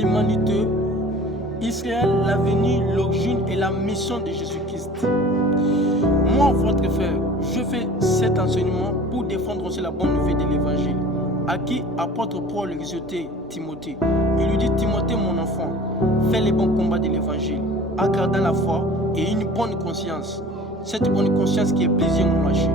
l'humanité, Israël, l'avenir, l'origine et la mission de Jésus-Christ. Moi, votre frère, je fais cet enseignement pour défendre aussi la bonne nouvelle de l'évangile. À qui apôtre Paul exhortait Timothée. Il lui dit: Timothée, mon enfant, fais les bons combats de l'évangile, en gardant la foi et une bonne conscience. Cette bonne conscience qui est plaisir non lâché.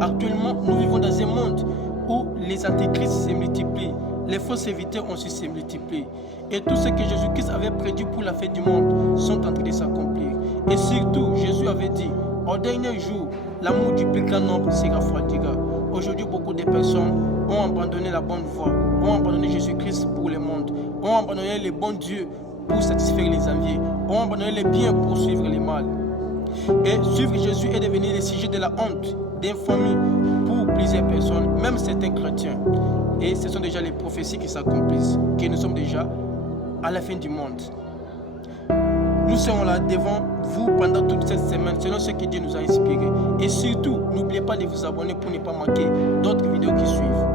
Actuellement, nous vivons dans un monde où les antéchrists se multiplient, les faux serviteurs aussi se multiplient. Et tout ce que Jésus-Christ avait prédit pour la fin du monde sont en train de s'accomplir. Et surtout, Jésus avait dit: au dernier jour, l'amour du plus grand nombre se refroidira. Aujourd'hui, beaucoup de personnes ont abandonné la bonne voie, ont abandonné Jésus-Christ pour le monde, ont abandonné le bon Dieu pour satisfaire les envieux, ont abandonné les biens pour suivre les mal. Et suivre Jésus est devenu le sujet de la honte, d'infamie pour plusieurs personnes, même certains chrétiens. Et ce sont déjà les prophéties qui s'accomplissent, que nous sommes déjà à la fin du monde. Nous serons là devant vous pendant toute cette semaine, selon ce que Dieu nous a inspiré. Et surtout, n'oubliez pas de vous abonner pour ne pas manquer d'autres vidéos qui suivent.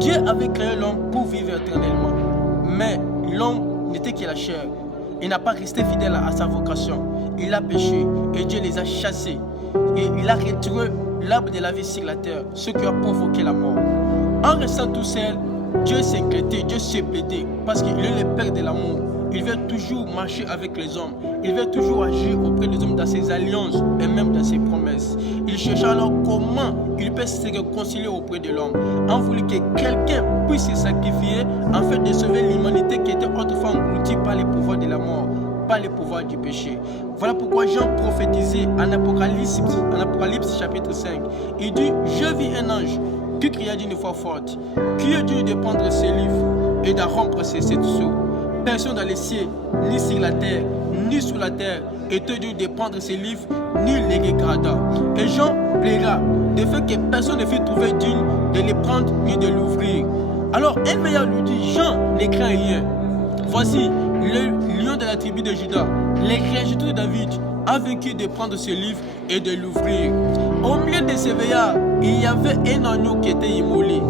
Dieu avait créé l'homme pour vivre éternellement. Mais l'homme n'était que la chair. Il n'a pas resté fidèle à sa vocation. Il a péché et Dieu les a chassés. Et il a retiré l'arbre de la vie sur la terre, ce qui a provoqué la mort. En restant tout seul, Dieu s'est inquiété, Dieu s'est plaidé, parce qu'il est le Père de l'amour. Il veut toujours marcher avec les hommes. Il veut toujours agir auprès des hommes dans ses alliances et même dans ses promesses. Il cherche alors comment il peut se réconcilier auprès de l'homme. En voulant que quelqu'un puisse se sacrifier afin de sauver l'humanité qui était autrefois engloutie par les pouvoirs de la mort, par les pouvoirs du péché. Voilà pourquoi Jean prophétisait en Apocalypse chapitre 5. Il dit: je vis un ange qui cria d'une voix forte, qui est dû de prendre ses livres et de rompre ses sept sceaux. Personne dans les cieux, ni sur la terre, ni sous la terre, était dû de prendre ses livres, ni les regarda. Et Jean plaira de fait que personne ne fut trouvé digne de les prendre, ni de l'ouvrir. Alors un meilleur lui dit: Jean ne craint rien. Voici le lion de la tribu de Juda, l'héritier de David, a vaincu de prendre ce livre et de l'ouvrir. Au milieu de ces veillards, il y avait un agneau qui était immolé.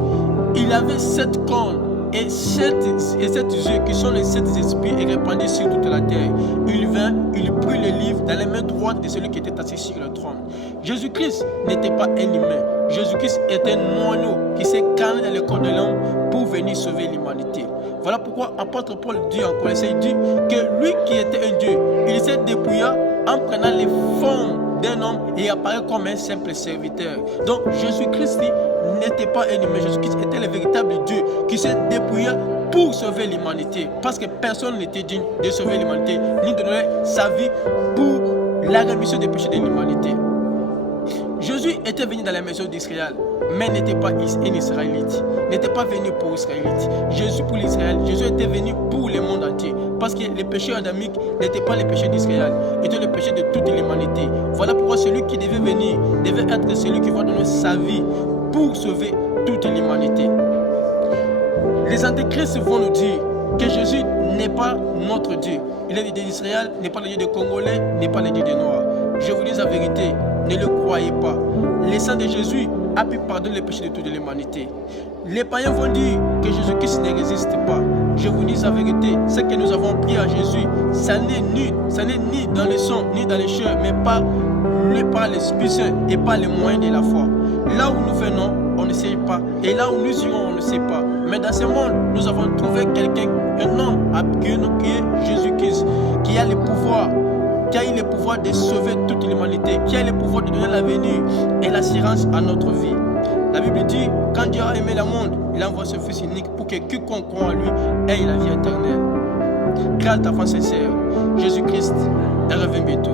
Il avait 7 cornes et 7 yeux qui sont les 7 esprits et répandus sur toute la terre. Il vint, il prit le livre dans les mains droites de celui qui était assis sur le trône. Jésus-Christ n'était pas un humain. Jésus-Christ était un agneau qui s'est carné dans le corps de l'homme pour venir sauver l'humanité. Voilà pourquoi apôtre Paul dit en Colossiens, il dit que lui qui était un Dieu, il s'est dépouillé en prenant les formes d'un homme et apparaît comme un simple serviteur. Donc Jésus-Christ n'était pas un humain. Jésus-Christ était le véritable Dieu qui s'est dépouillé pour sauver l'humanité. Parce que personne n'était digne de sauver l'humanité, ni de donner sa vie pour la rémission des péchés de l'humanité. Jésus était venu dans la maison d'Israël, mais n'était pas un Israélite, n'était pas venu pour Israélite. Jésus pour l'Israël, Jésus était venu pour le monde entier, parce que les péchés adamiques n'étaient pas les péchés d'Israël, étaient les péchés de toute l'humanité. Voilà pourquoi celui qui devait venir devait être celui qui va donner sa vie pour sauver toute l'humanité. Les antéchrists vont nous dire que Jésus n'est pas notre Dieu. Il est le Dieu d'Israël, n'est pas le Dieu des Congolais, n'est pas le Dieu des Noirs. Je vous dis la vérité, ne le croyez pas. Le sang de Jésus a pu pardonner les péchés de toute l'humanité. Les païens vont dire que Jésus-Christ ne résiste pas. Je vous dis la vérité, ce que nous avons pris à Jésus, ça n'est ni dans le sang, ni dans les chair, mais par l'Esprit Saint et par les moyens de la foi. Là où nous venons, on ne sait pas. Et là où nous irons, on ne sait pas. Mais dans ce monde, nous avons trouvé quelqu'un, un homme qui est Jésus-Christ, qui a le pouvoir, qui a eu le pouvoir de sauver toute l'humanité, qui a le pouvoir de donner l'avenir et l'assurance à notre vie. La Bible dit, quand Dieu a aimé le monde, il envoie son Fils unique pour que quiconque croit en lui ait la vie éternelle. Grâce à ta foi sincère, Jésus-Christ est revenu bientôt.